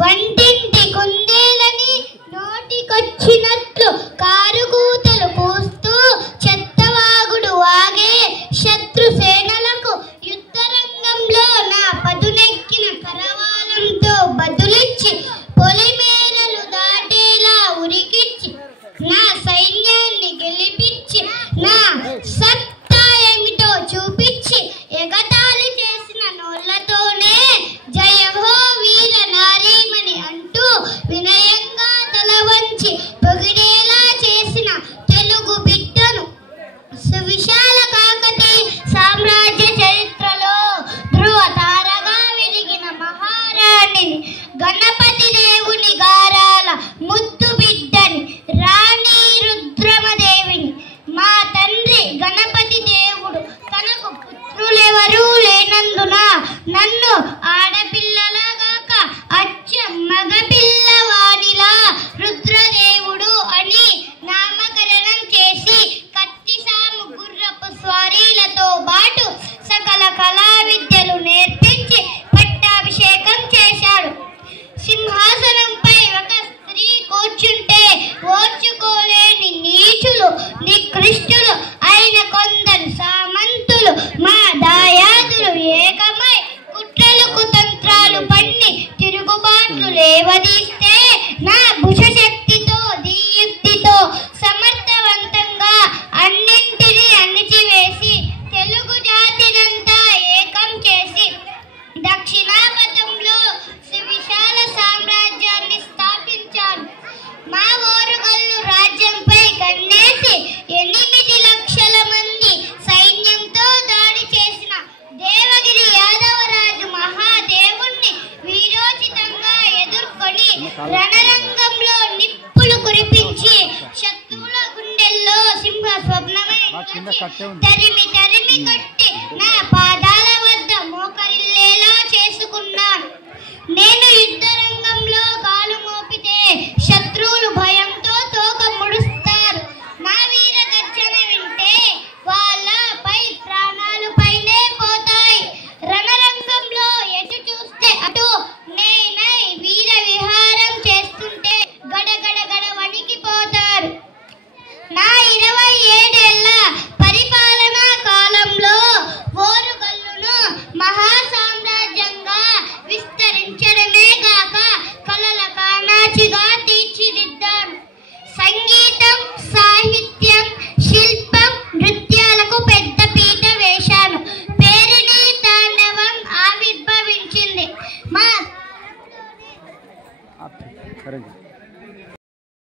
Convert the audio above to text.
వంటింటి కుందేలని నోటికొచ్చినట్లు కారుకూతలు కూస్తూ చెత్తవాగుడు వాగే శత్రు సేనలకు యుద్ధరంగంలో నా పదునెక్కిన కరవాలంతో బదులిచ్చి పొలిమేరలు దాటేలా ఉరికిచ్చి నా సైన్యాన్ని గెలిపించి నా సత్తా ఏమిటో చూపించి ఎగతాళి చేసిన నోళ్లతోనే జయ హో వీర నారీమణి అంటూ వినయంగా తల వంచి పొగిడేలా చేసిన తెలుగు బిడ్డను, సువిశాల కాకతీయ సామ్రాజ్య చరిత్రలో ధ్రువ తారగా వెలిగిన మహారాణిని, గణపతి దేవుని గారాల ముద్దు బిడ్డని, రాణి రుద్రమదేవిని. మా తండ్రి గణపతి దేవుడు తనకు పుత్రులెవరూ లేనందున నన్ను ఆడపిల్లలాగాక అచ్చ మగపిల్లవాడిలా రుద్రదేవుడు అని నామకరణం చేసి కత్తిసాము గుర్రపు స్వారీలతో పాటు సకల కళా విద్యలు నేర్పించి పట్టాభిషేకం చేశాడు. సింహాసనంపై ఒక స్త్రీ కూర్చుంటే ఓర్చుకోలేని నీచులు నికృష్టులు అయిన కొందరు సామంతులు మా దాయాదులు ఏకమై కుట్రలు కుతంత్రాలు పన్ని తిరుగుబాట్లు లేవదీస్తే నా భుజశక్తితో దీయుక్తితో సమర్థవంతంగా అన్నింటినీ అణిచివేసి తెలుగు జాతినంతా ఏకం చేసి దక్షిణాపథంలో సువిశాల సామ్రాజ్యాన్ని స్థాపించాను. మా ఓరుగల్లు రాజ్యంపై కన్నేసి 8 లక్షల మంది సైన్యంతో దాడి చేసిన దేవగిరి యాదవరాజు మహాదేవుణ్ణి వీరోచితంగా ఎదుర్కొని రణరంగంలో నిప్పులు కురిపించి శత్రువుల గుండెల్లో సింహ స్వప్నమై తరిమి తరిమి కొట్టి నా పాదాల వద్ద మోకరిల్లేలా చేసుకున్నాను. నేను యుద్ధరంగంలో కాలు మోపితే శత్రువులు భయంతో తోక ముడుస్తారు. నా వీర గర్జన వింటే వాళ్ళపై ప్రాణాలు పైనే పోతాయి. రణరంగంలో ఎటు చూస్తే అటు నేనై వీర విహారం చేస్తుంటే గడగడ గడ వణికిపోతారు. నా 27 ఏళ్ల పరిపాలనా కాలంలో ఓరుగల్లును మహాసామ్రాజ్యంగా విస్తరించడమే గాక కలల కానాచిగా తీర్చిదిద్దాను. సంగీతం, సాహిత్యం, శిల్పం, నృత్యాలకు పెద్ద పీట వేశాను. పేరిణి తాండవం ఆవిర్భవించింది. మా